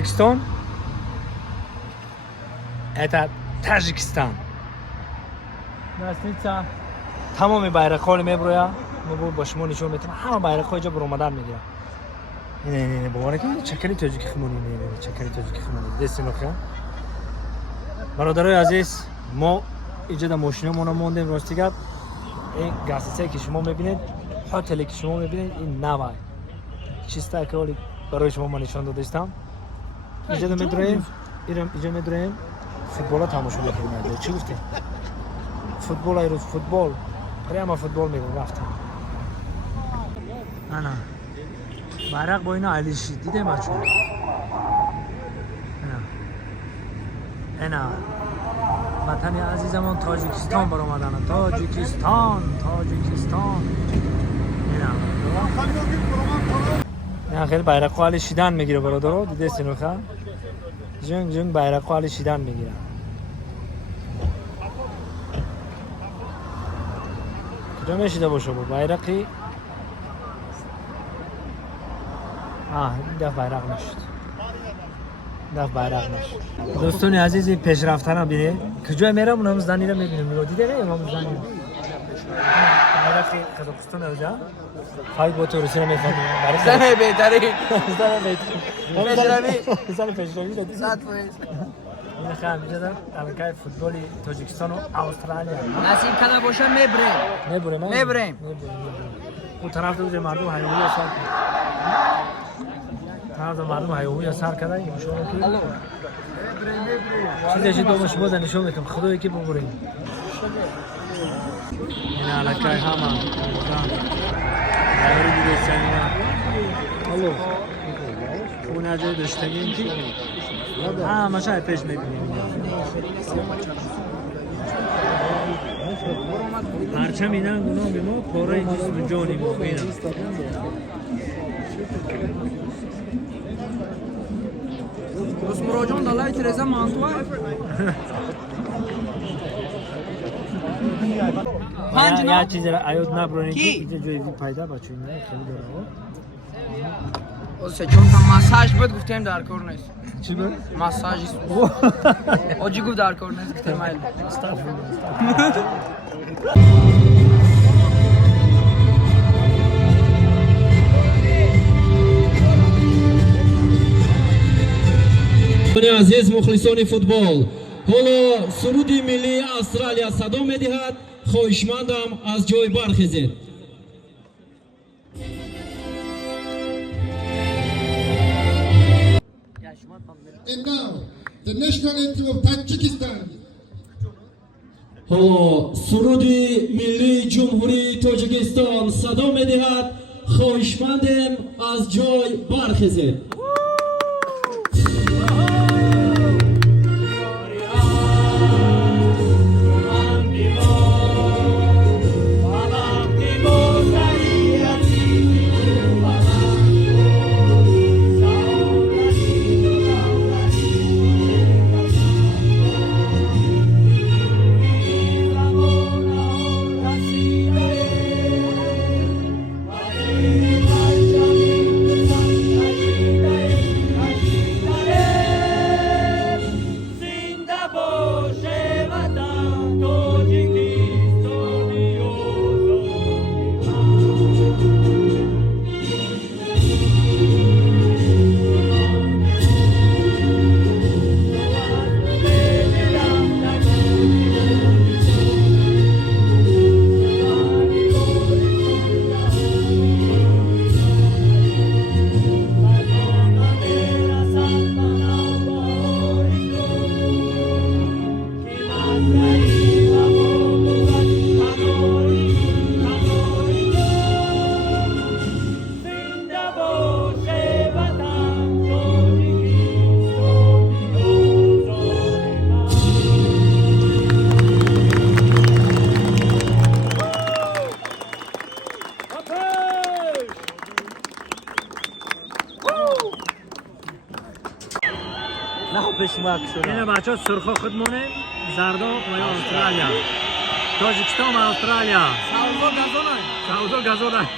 Узбекистан, это Таджикистан. Наслица тамоми байрақҳоро меброя. Мо бо шумо нишон метавонам ҳама байрақҳо инҷа баромадан мегиранд. Не бовара ки чакари тоҷики химони чакари тоҷики химони дестинохия. Бародарои азиз, мо инҷа дар мошинамон мондем. Рости гап, ин гостинице ки шумо мебинед, ҳотеле ки шумо мебинед, ин навай чиста коли барои шумо ман нишон додастам. Инҷа медроем футбола тамошо мекунем. Чӣ гуфтем? Футбол айрӯз футбол. Прямо футбол мегӯем рафтем. Ана байрақ бо ина алиши дидем бачо. Ана ватани азизамон Тоҷикистон баромаданд. Тоҷикистон. Ина хеле байрақҳо алишидан мегира бародаро. Дидестин оха? Жунг байрақҳо алишидан мегира. کجا میشیده باشه با بایرقی؟ این دفع بایرق نشد. دوستان عزیزی پیش رفتن بینه کجا میرم اونم زنی رو میبینم. دیده نه امام زنی بایرقی قزاقستان اوجا خواهی با تو روسی رو میفهمیم. زنه بهتری زن پیشروی رو دیدم. این خیلی میجدم علکای فوتبالی تاجیکستان و استرالیا. نسیم کنه باشه میبریم. اون طرف دوزه مردم هیوهی سر کرد. طرف دو مردم هیوهی سر کرده. این شما که چیزی دو مش بوده نشون میتونم خدایی که ببریم. این علکای همه یاری دیگه سنیا. الو اون اجای داشتگیم که ماشای پیش میبینیم. پرچم اینن گناه به ما پاره جسم جانی ما اینن. دوست مراجعان دلای ترزا مانتوه یا چیزی را ایاد نبرونید که اینجا جایی پیدا بچه اینه خیلی داره اوسه چون تا مساج بود گفتیم در کار نیست. چی بود؟ مساج آجی گفت در کار نیست گفتیم ایل عزیز مخلصان فوتبال، حالا سرود ملی استرالیا صدا می‌دهد. خواهشمندم از جای برخیزید. And now, the national anthem of Tajikistan. حالا سرود ملی جمهوری تاجیکستان صدا می‌دهد. خواهشمندم از جای برخیزید. اینه بچه ها سرخا خودمونه زردا و استرالیا تاجیکستان و استرالیا سعودا گازونه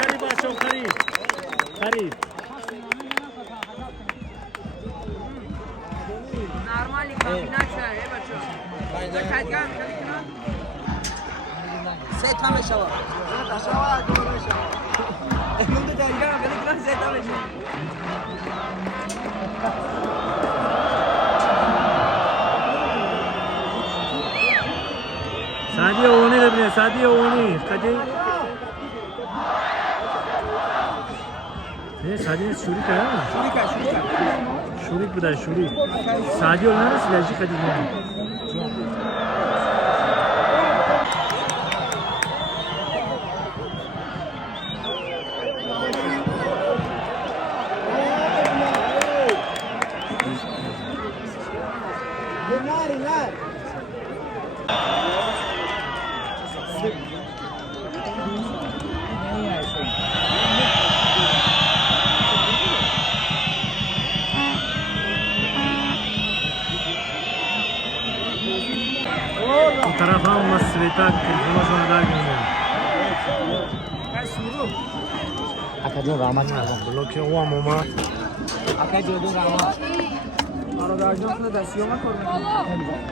قریب بچه‌ها قریب Normali kombinacja, baccio. Zakatgan, kalikna. Set hame şava. Şava, doğru şava. Bunu da gelgan, kalikna set hame şava. سعدی اوانی ببینه سعدی اوانی کجی نه سعدی شوری کرد شوریک بوده شوریک سعدی اونا سلاجی کجی نه Bu tarafa ama Sveta telefonuna dar gönderdi. Akajo Rama çağırdı. Bloke o ama Akajo Rama. Aradarcılıkla da siyoma koymak.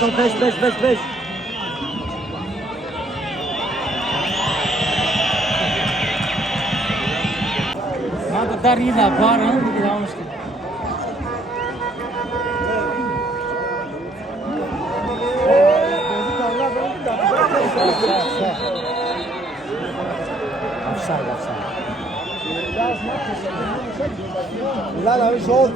son peş. هذا دار يلا بارا لا مشكلة. لا مش هو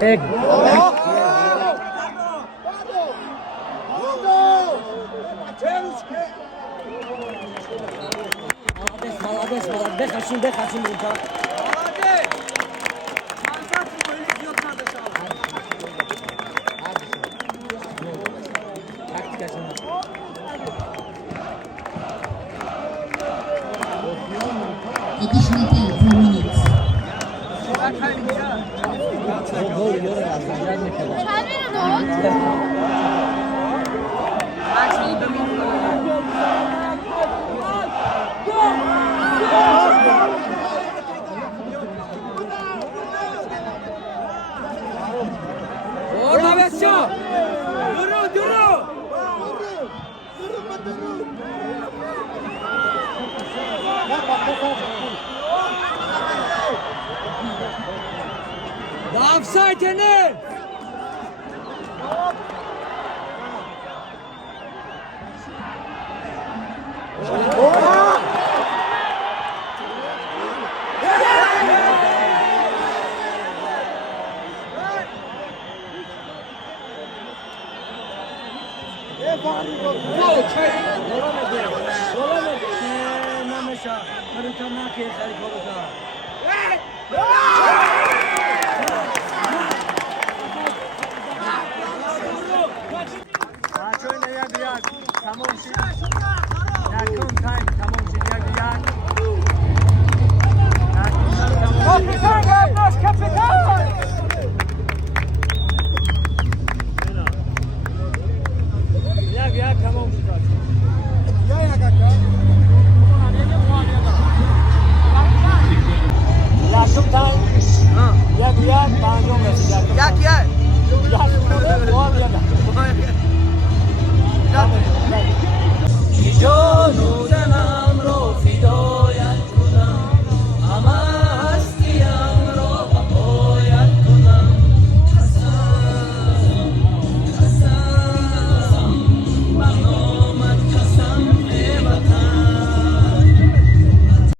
Egg. Дехашин рука. Additional time, 4 minutes. Orada Besyo. Duru. Offside ne? Tamam.